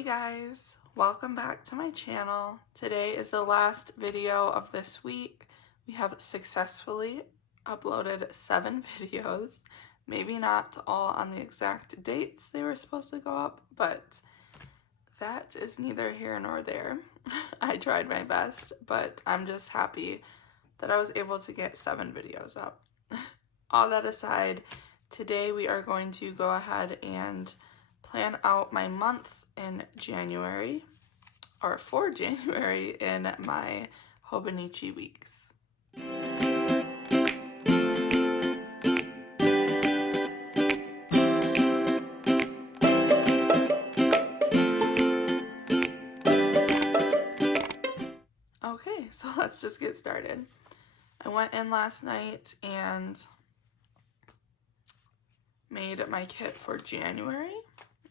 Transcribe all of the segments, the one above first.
Hey guys, welcome back to my channel. Today is the last video of this week. We have successfully uploaded 7 videos. Maybe not all on the exact dates they were supposed to go up, but that is neither here nor there. I tried my best, but I'm just happy that I was able to get 7 videos up. All that aside, today we are going to go ahead and plan out my month in January, or for January in my Hobonichi weeks. Okay, so let's just get started. I went in last night and made my kit for January.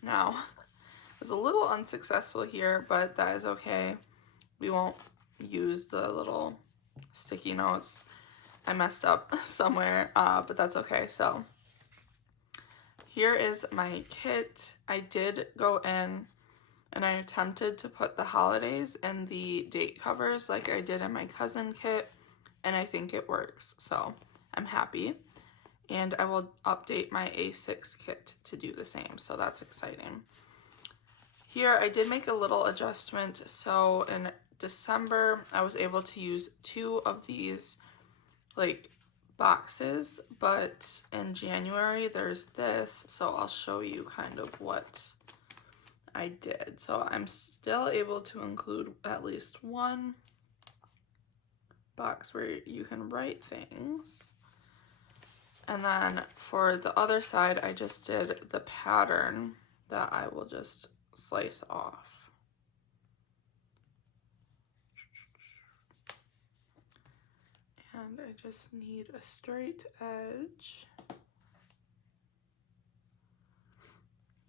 Now, I was a little unsuccessful here, but that is okay. We won't use the little sticky notes. I messed up somewhere, but that's okay. So here is my kit. I did go in and I attempted to put the holidays in the date covers like I did in my cousin kit, and I think it works, so I'm happy. And I will update my A6 kit to do the same, so that's exciting. Here I did make a little adjustment. So in December I was able to use 2 of these like boxes, but in January there's this, so I'll show you kind of what I did. So I'm still able to include at least one box where you can write things. And then for the other side, I just did the pattern that I will just slice off. And I just need a straight edge.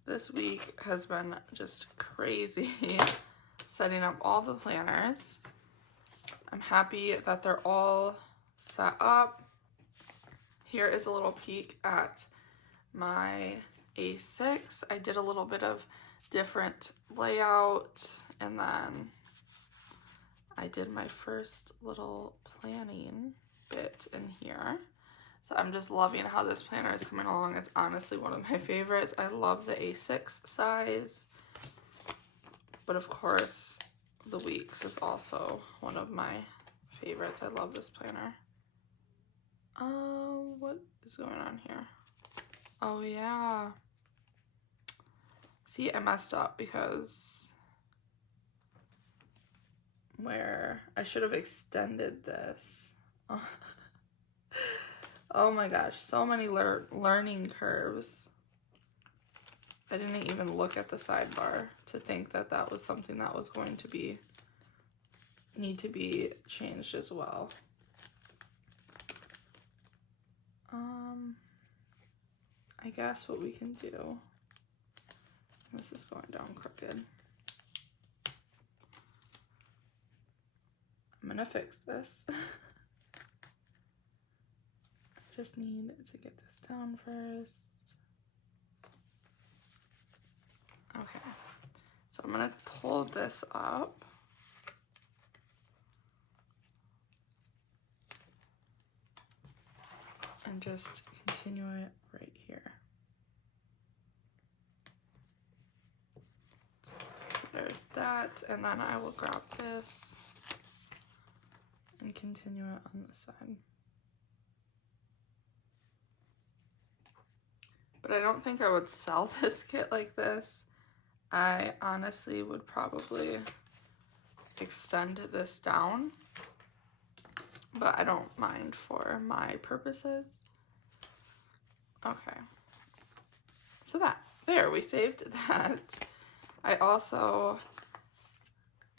This week has been just crazy setting up all the planners. I'm happy that they're all set up. Here is a little peek at my A6. I did a little bit of different layout, and then I did my first little planning bit in here. So I'm just loving how this planner is coming along. It's honestly one of my favorites. I love the A6 size, but of course the weeks is also one of my favorites. I love this planner. What is going on here? Oh yeah. See, I messed up because where I should have extended this. Oh my gosh, so many learning curves. I didn't even look at the sidebar to think that that was something that was going to need to be changed as well. I guess what we can do, this is going down crooked. I'm gonna fix this. I just need to get this down first. Okay, so I'm gonna pull this up. And just continue it right here. So there's that, and then I will grab this and continue it on this side. But I don't think I would sell this kit like this. I honestly would probably extend this down, but I don't mind for my purposes. Okay, so there, we saved that. I also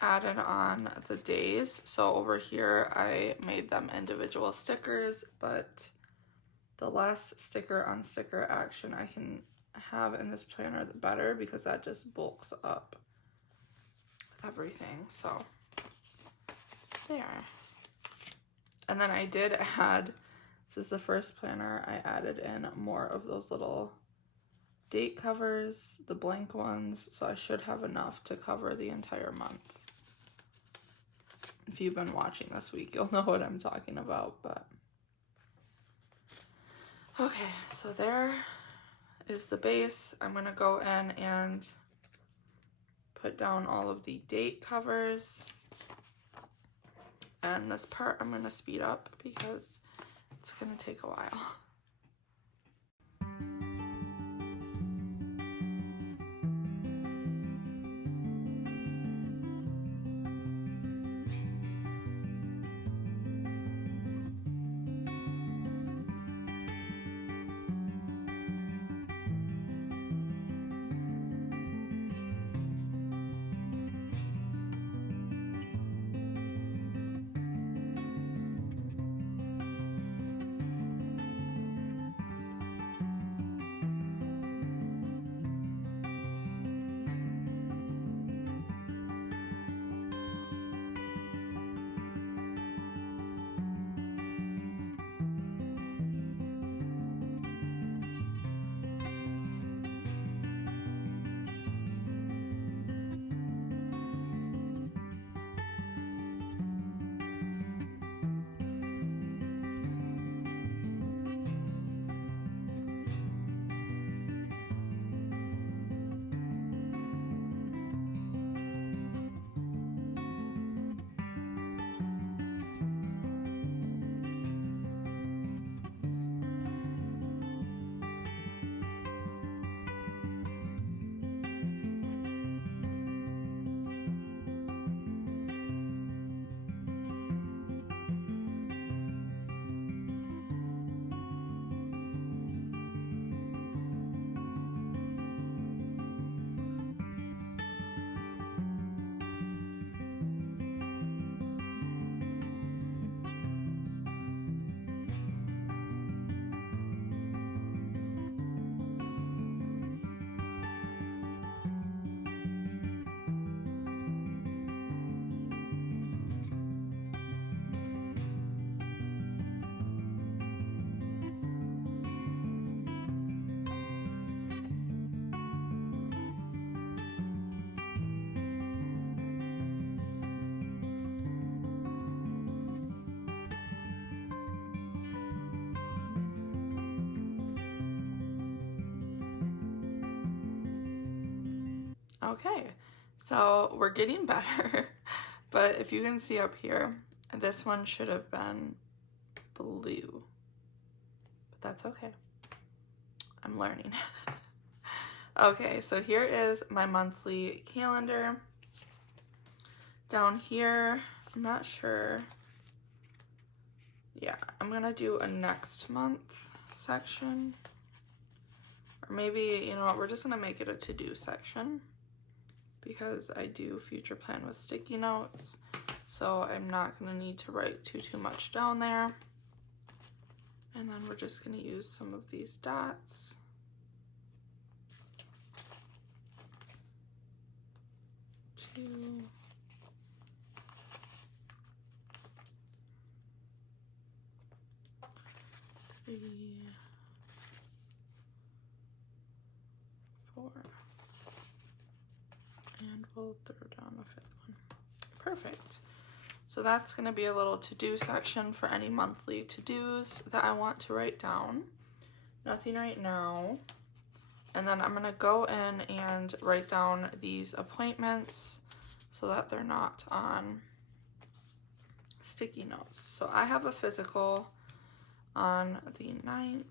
added on the days. So over here, I made them individual stickers, but the less sticker on sticker action I can have in this planner, the better, because that just bulks up everything. So there. And then I did add, this is the first planner, I added in more of those little date covers, the blank ones, so I should have enough to cover the entire month. If you've been watching this week, you'll know what I'm talking about, but... Okay, so there is the base. I'm gonna go in and put down all of the date covers. And this part I'm gonna speed up because it's gonna take a while. Okay, so we're getting better, but if you can see up here, this one should have been blue, but that's okay. I'm learning. Okay, so here is my monthly calendar. Down here, I'm not sure. Yeah, I'm gonna do a next month section. Or maybe, you know what, we're just gonna make it a to-do section because I do future plan with sticky notes. So I'm not gonna need to write too much down there. And then we're just gonna use some of these dots. Two. 3, 4, and we'll throw down a 5th one. Perfect. So that's going to be a little to-do section for any monthly to-dos that I want to write down. Nothing right now. And then I'm going to go in and write down these appointments so that they're not on sticky notes. So I have a physical on the 9th,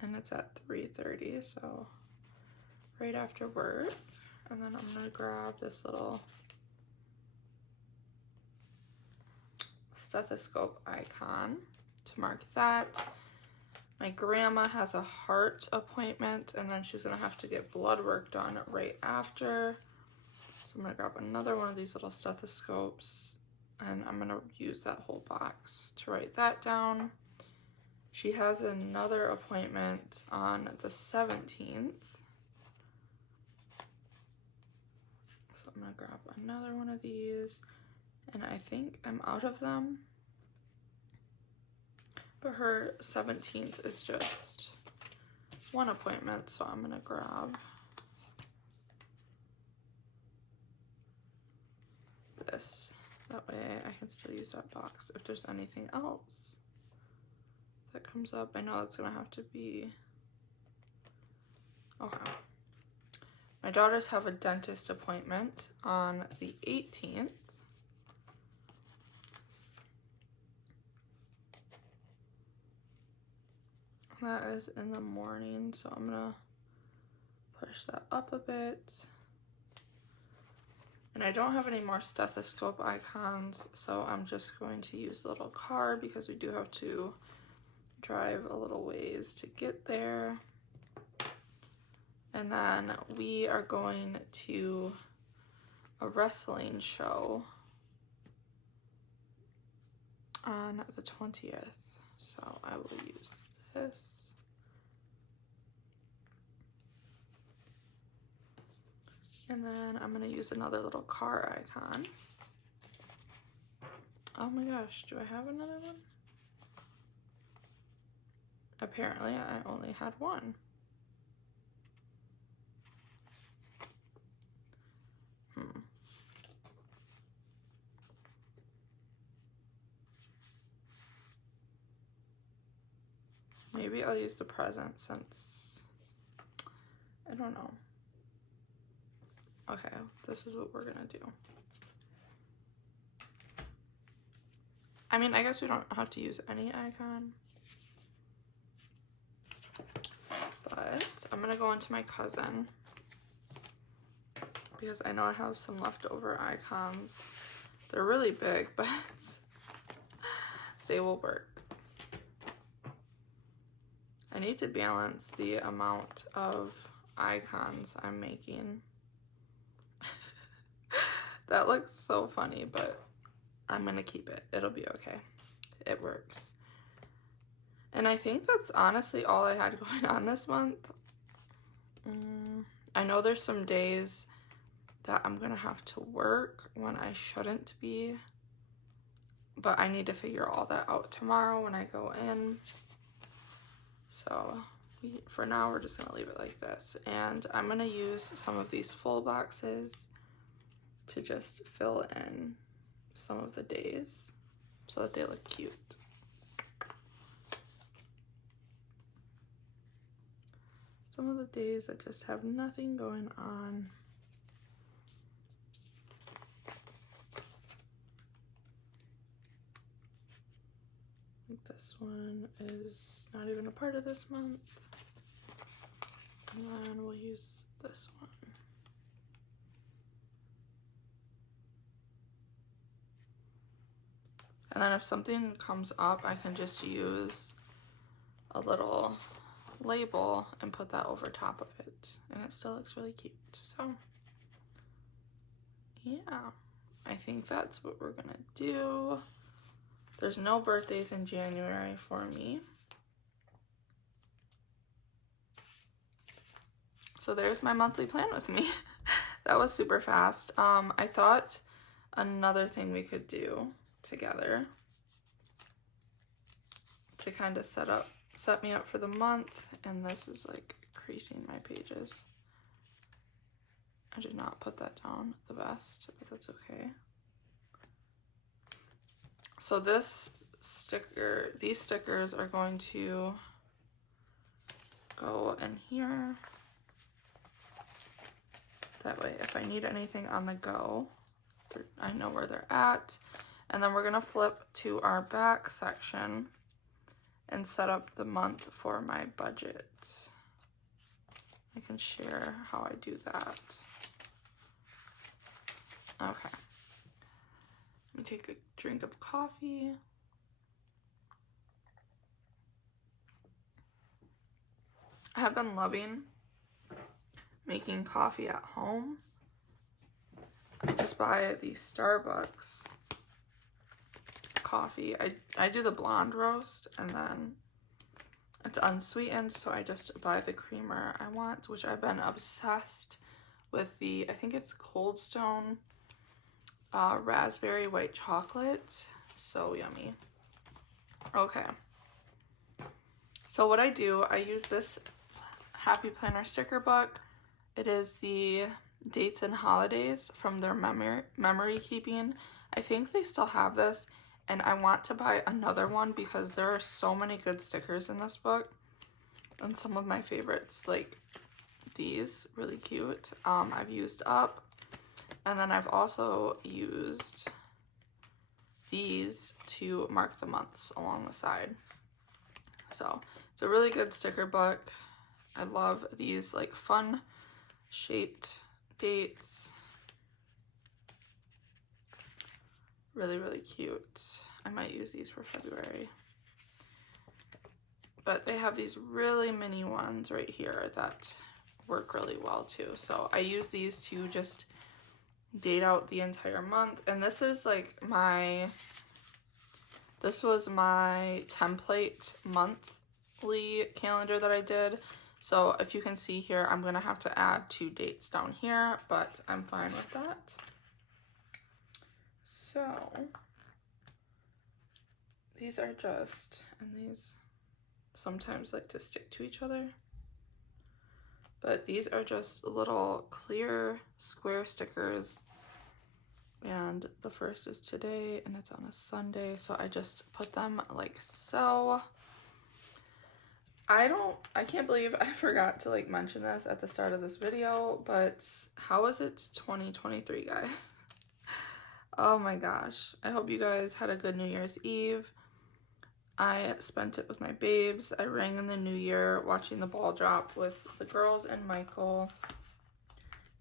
and it's at 3:30, so right after work. And then I'm gonna grab this little stethoscope icon to mark that. My grandma has a heart appointment, and then she's gonna have to get blood work done right after. So I'm gonna grab another one of these little stethoscopes, and I'm gonna use that whole box to write that down. She has another appointment on the 17th. So I'm gonna grab another one of these, and I think I'm out of them. But her 17th is just one appointment, so I'm gonna grab this. That way I can still use that box if there's anything else that comes up. I know that's gonna have to be, okay. My daughters have a dentist appointment on the 18th. That is in the morning, so I'm gonna push that up a bit. And I don't have any more stethoscope icons, so I'm just going to use the little card because we do have to drive a little ways to get there. And then we are going to a wrestling show on the 20th. So I will use this. And then I'm gonna use another little car icon. Oh my gosh, do I have another one? Apparently I only had one. Maybe I'll use the present since, I don't know. Okay, this is what we're gonna do. I mean, I guess we don't have to use any icon. But I'm gonna go into my cousin because I know I have some leftover icons. They're really big, but they will work. I need to balance the amount of icons I'm making. That looks so funny, but I'm gonna keep it. It'll be okay. It works. And I think that's honestly all I had going on this month. I know there's some days that I'm gonna have to work when I shouldn't be, but I need to figure all that out tomorrow when I go in. So for now, we're just gonna leave it like this. And I'm gonna use some of these full boxes to just fill in some of the days so that they look cute. Some of the days that just have nothing going on. This one is not even a part of this month. And then we'll use this one. And then if something comes up, I can just use a little label and put that over top of it. And it still looks really cute. So, yeah, I think that's what we're gonna do. There's no birthdays in January for me. So there's my monthly plan with me. That was super fast. I thought another thing we could do together to kind of set me up for the month, and this is like creasing my pages. I did not put that down the best, but that's okay. So these stickers are going to go in here. That way, if I need anything on the go, I know where they're at. And then we're gonna flip to our back section and set up the month for my budget. I can share how I do that. Okay. Let me take a drink of coffee. I have been loving making coffee at home. I just buy the Starbucks coffee. I do the blonde roast, and then it's unsweetened, so I just buy the creamer I want, which I've been obsessed with the, I think it's Cold Stone raspberry white chocolate. So yummy. Okay, So what I do, I use this Happy Planner sticker book. It is the dates and holidays from their memory keeping. I think they still have this, and I want to buy another one because there are so many good stickers in this book, and some of my favorites, like these, really cute, I've used up. And then I've also used these to mark the months along the side. So it's a really good sticker book. I love these like fun shaped dates. Really, really cute. I might use these for February. But they have these really mini ones right here that work really well too. So I use these to just date out the entire month. And this is like this was my template monthly calendar that I did. So if you can see here, I'm gonna have to add 2 dates down here, but I'm fine with that. So these are just, and these sometimes like to stick to each other, but these are just little clear square stickers, and the first is today and it's on a Sunday, so I just put them like so. I can't believe I forgot to like mention this at the start of this video, but how is it 2023, guys? Oh my gosh, I hope you guys had a good New Year's Eve. I spent it with my babes. I rang in the new year watching the ball drop with the girls and Michael,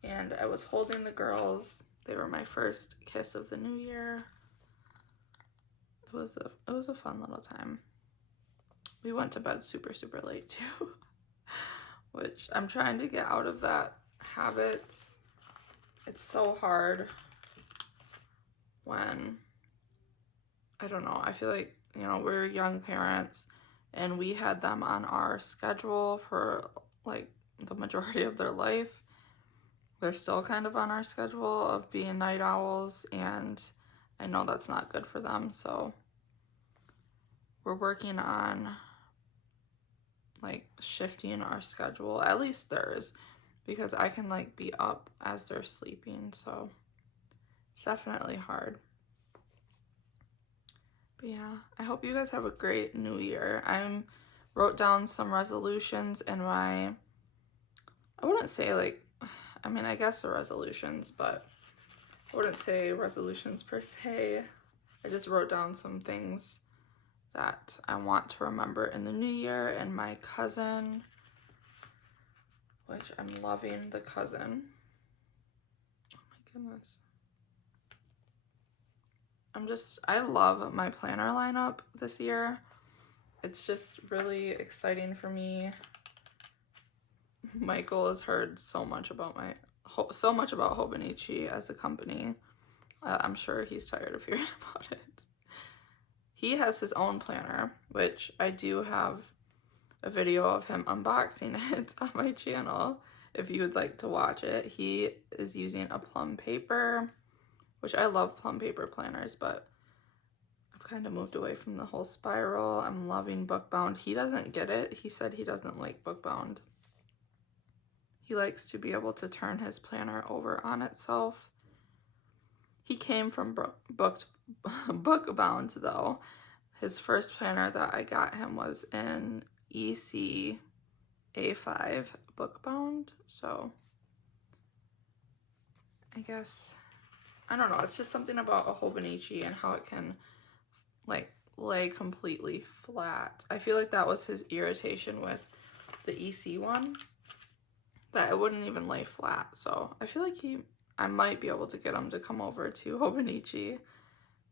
and I was holding the girls. They were my first kiss of the new year. It was a fun little time. We went to bed super, super late too, which I'm trying to get out of that habit. It's so hard when, I don't know, I feel like, you know, we're young parents and we had them on our schedule for like the majority of their life. They're still kind of on our schedule of being night owls, and I know that's not good for them. So we're working on like shifting our schedule, at least theirs, because I can like be up as they're sleeping. So it's definitely hard. But yeah, I hope you guys have a great new year. I wrote down some resolutions in my, I wouldn't say like, I mean, I guess they're resolutions, but I wouldn't say resolutions per se. I just wrote down some things that I want to remember in the new year. And my cousin, which I'm loving the cousin. Oh my goodness. I love my planner lineup this year. It's just really exciting for me. Michael has heard so much about Hobonichi as a company. I'm sure he's tired of hearing about it. He has his own planner, which I do have a video of him unboxing it on my channel if you would like to watch it. He is using a plum paper, which I love plum paper planners, but I've kind of moved away from the whole spiral. I'm loving book-bound. He doesn't get it. He said he doesn't like book-bound. He likes to be able to turn his planner over on itself. He came from book-bound though. His first planner that I got him was in EC A5 book-bound, so I guess, I don't know, it's just something about a Hobonichi and how it can like lay completely flat. I feel like that was his irritation with the EC one, that it wouldn't even lay flat. So I feel like I might be able to get him to come over to Hobonichi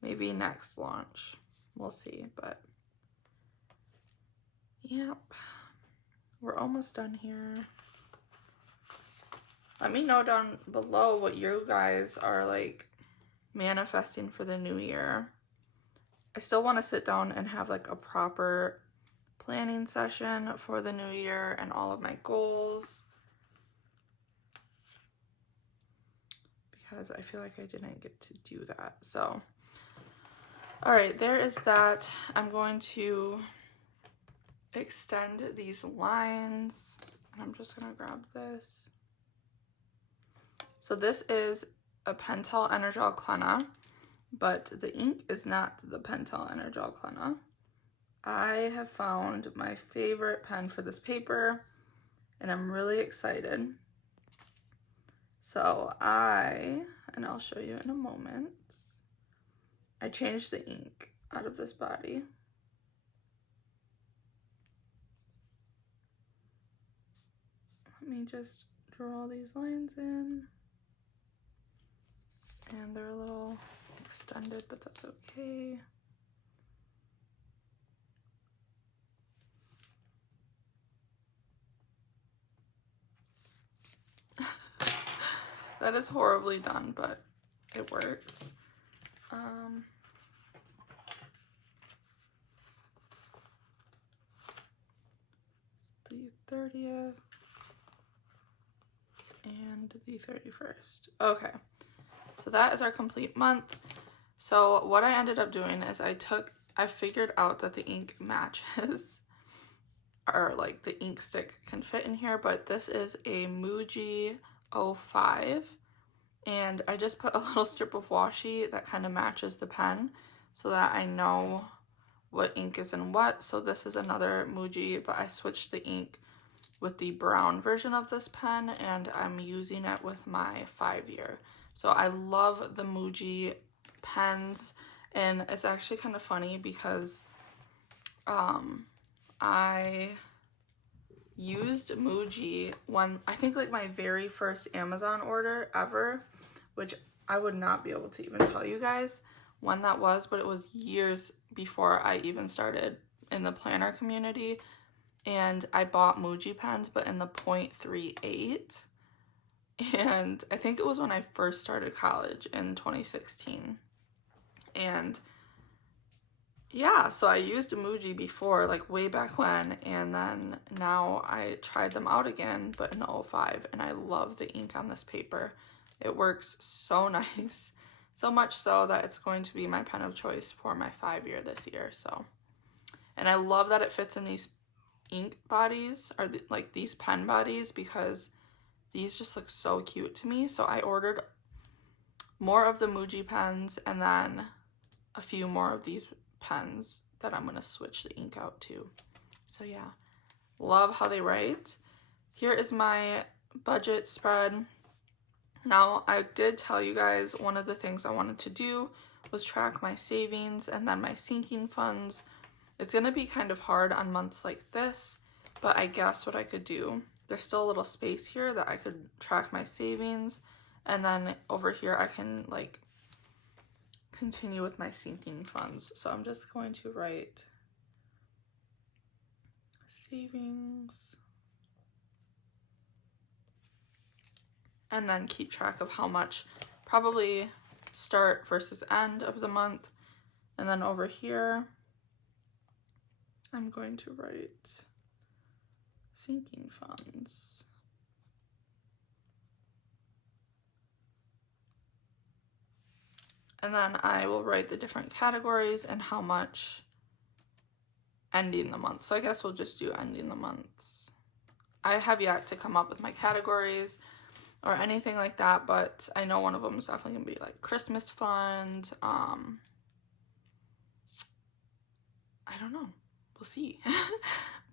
maybe next launch. We'll see, but yep, we're almost done here. Let me know down below what you guys are like manifesting for the new year. I still want to sit down and have like a proper planning session for the new year and all of my goals, because I feel like I didn't get to do that. So all right, there is that. I'm going to extend these lines. And I'm just gonna grab this. So this is a Pentel Energel Clenna, but the ink is not the Pentel Energel Clenna. I have found my favorite pen for this paper, and I'm really excited. So and I'll show you in a moment, I changed the ink out of this body. Let me just draw these lines in. And they're a little extended, but that's okay. That is horribly done, but it works. The 30th and the 31st. Okay, so that is our complete month. So what I ended up doing is I figured out that the ink matches, or like the ink stick can fit in here, but this is a Muji 05, and I just put a little strip of washi that kind of matches the pen so that I know what ink is in what. So this is another Muji, but I switched the ink with the brown version of this pen, and I'm using it with my 5-year. So I love the Muji pens, and it's actually kind of funny because I used Muji when I think like my very first Amazon order ever, which I would not be able to even tell you guys when that was, but it was years before I even started in the planner community. And I bought Muji pens, but in the 0.38, and I think it was when I first started college in 2016. And yeah, so I used a Muji before, like way back when, and then now I tried them out again, but in the 05, and I love the ink on this paper. It works so nice, so much so that it's going to be my pen of choice for my 5-year this year. So, and I love that it fits in these ink bodies, or like these pen bodies, because these just look so cute to me. So I ordered more of the Muji pens and then a few more of these pens that I'm going to switch the ink out to. So yeah, love how they write. Here is my budget spread. Now, I did tell you guys one of the things I wanted to do was track my savings and then my sinking funds. It's going to be kind of hard on months like this, but I guess what I could do, there's still a little space here that I could track my savings, and then over here I can like continue with my sinking funds. So I'm just going to write savings and then keep track of how much, probably start versus end of the month. And then over here I'm going to write sinking funds. And then I will write the different categories and how much ending the month. So I guess we'll just do ending the months. I have yet to come up with my categories or anything like that, but I know one of them is definitely gonna be like Christmas fund. I don't know, we'll see.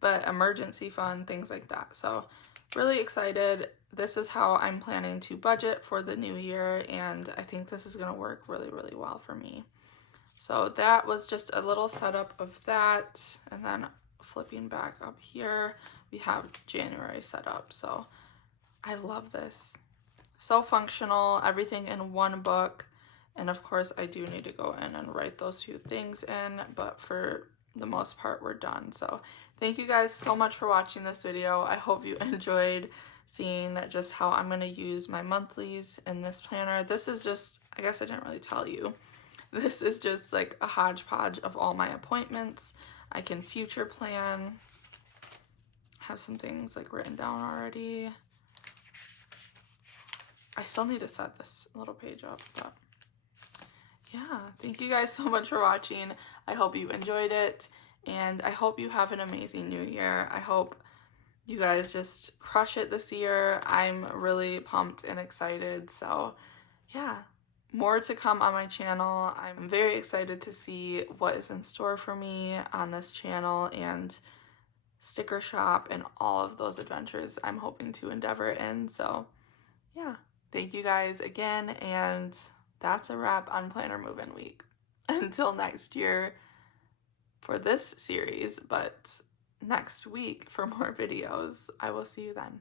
But emergency fund, things like that. So really excited. This is how I'm planning to budget for the new year, and I think this is gonna work really, really well for me. So that was just a little setup of that, and then flipping back up here, we have January set up. So I love this. So functional, everything in one book. And of course I do need to go in and write those few things in, but for the most part we're done. So thank you guys so much for watching this video. I hope you enjoyed seeing just how I'm going to use my monthlies in this planner. This is just, I guess I didn't really tell you, this is just like a hodgepodge of all my appointments. I can future plan, have some things like written down already. I still need to set this little page up, but yeah, thank you guys so much for watching. I hope you enjoyed it, and I hope you have an amazing new year. I hope you guys just crush it this year. I'm really pumped and excited. So yeah, more to come on my channel. I'm very excited to see what is in store for me on this channel and sticker shop and all of those adventures I'm hoping to endeavor in. So yeah, thank you guys again, and that's a wrap on Planner Move-In Week. Until next year for this series, but next week for more videos. I will see you then.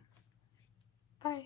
Bye.